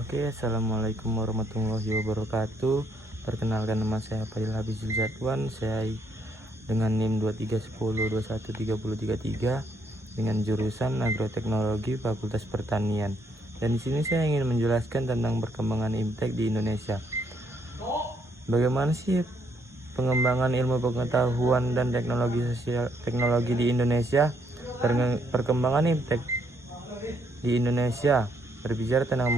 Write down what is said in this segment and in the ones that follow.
Oke, assalamualaikum warahmatullahi wabarakatuh. Perkenalkan, nama saya Fadil Habizul Zatwan. Saya dengan NIM 2310213033 dengan jurusan Agroteknologi Fakultas Pertanian. Dan di sini saya ingin menjelaskan tentang perkembangan IMTEK di Indonesia. Bagaimana sih pengembangan ilmu pengetahuan dan teknologi di Indonesia? Perkembangan IMTEK di Indonesia. Berbicara tentang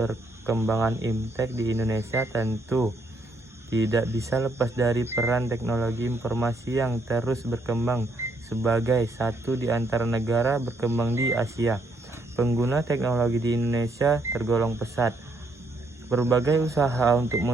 perkembangan IMTEK di Indonesia, tentu tidak bisa lepas dari peran teknologi informasi yang terus berkembang sebagai satu di antara negara berkembang di Asia. Pengguna teknologi di Indonesia tergolong pesat. Berbagai usaha untuk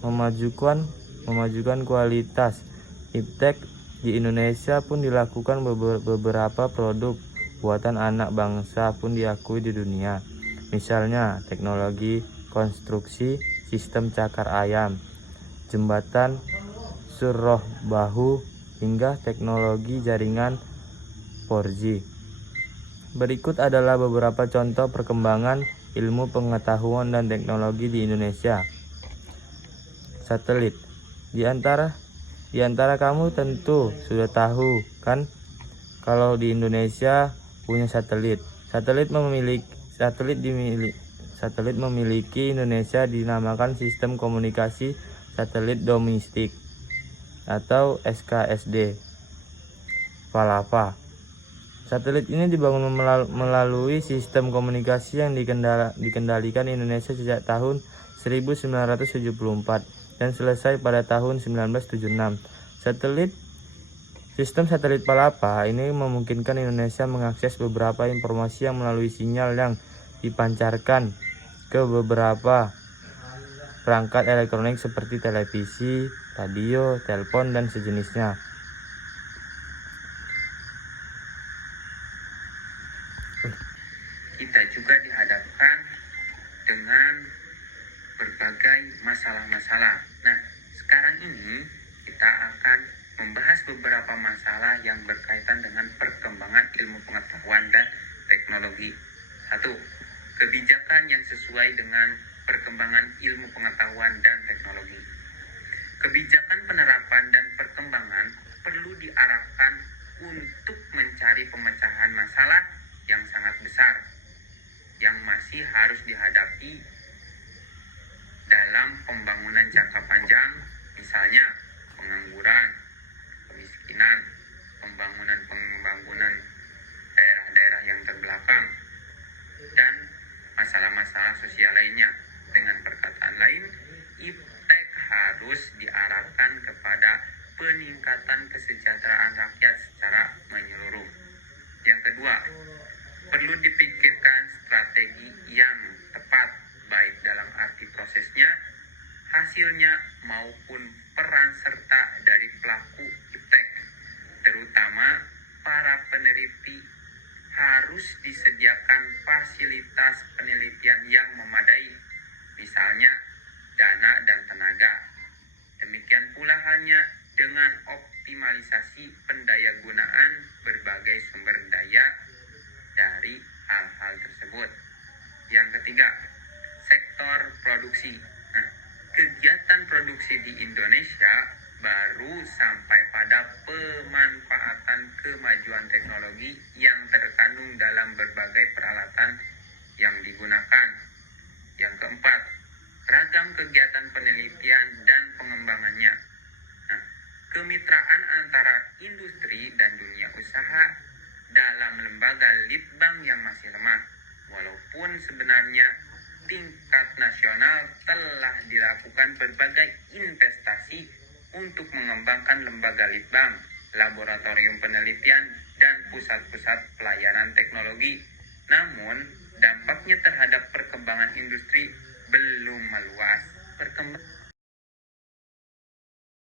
memajukan kualitas IMTEK di Indonesia pun dilakukan. Beberapa produk buatan anak bangsa pun diakui di dunia. Misalnya teknologi konstruksi sistem cakar ayam, jembatan surroh bahu, hingga teknologi jaringan 4G. Berikut adalah beberapa contoh perkembangan ilmu pengetahuan dan teknologi di Indonesia. Satelit. Di antara kamu tentu sudah tahu kan kalau di Indonesia punya satelit. Satelit memiliki Indonesia dinamakan Sistem Komunikasi Satelit Domestik atau SKSD Palapa. Satelit ini dibangun melalui sistem komunikasi yang dikendalikan Indonesia sejak tahun 1974 dan selesai pada tahun 1976. Sistem satelit Palapa ini memungkinkan Indonesia mengakses beberapa informasi yang melalui sinyal yang dipancarkan ke beberapa perangkat elektronik seperti televisi, radio, telepon, dan sejenisnya. Kita juga dihadapkan dengan berbagai masalah-masalah. Nah, sekarang ini kita akan membahas beberapa masalah yang berkaitan dengan perkembangan ilmu pengetahuan dan teknologi. 1. Kebijakan yang sesuai dengan perkembangan ilmu pengetahuan dan teknologi. Kebijakan penerapan dan perkembangan perlu diarahkan untuk mencari pemecahan masalah yang sangat besar yang masih harus dihadapi dalam pembangunan jangka panjang, misalnya pengangguran, kemiskinan, pembangunan daerah-daerah yang terbelakang, dan masalah-masalah sosial lainnya. Dengan perkataan lain, IMTEK harus diarahkan kepada peningkatan kesejahteraan rakyat secara menyeluruh. Yang kedua, perlu dipikirkan strategi yang tepat, baik dalam arti prosesnya, hasilnya, maupun peran serta dari pelaku IMTEK, terutama para peneliti. Harus disediakan fasilitas penelitian yang memadai, misalnya dana dan tenaga. Demikian pula halnya dengan optimalisasi pendayagunaan berbagai sumber daya dari hal-hal tersebut. Yang ketiga, sektor produksi. Kegiatan produksi di Indonesia baru sampai pada pemanfaatan kemajuan teknologi yang terkandung dalam berbagai peralatan yang digunakan. Yang keempat, ragam kegiatan penelitian dan pengembangannya. Kemitraan antara industri dan dunia usaha dalam lembaga litbang yang masih lemah, walaupun sebenarnya tingkat nasional telah dilakukan berbagai investasi untuk mengembangkan lembaga litbang, laboratorium penelitian, dan pusat-pusat pelayanan teknologi. Namun, dampaknya terhadap perkembangan industri belum meluas.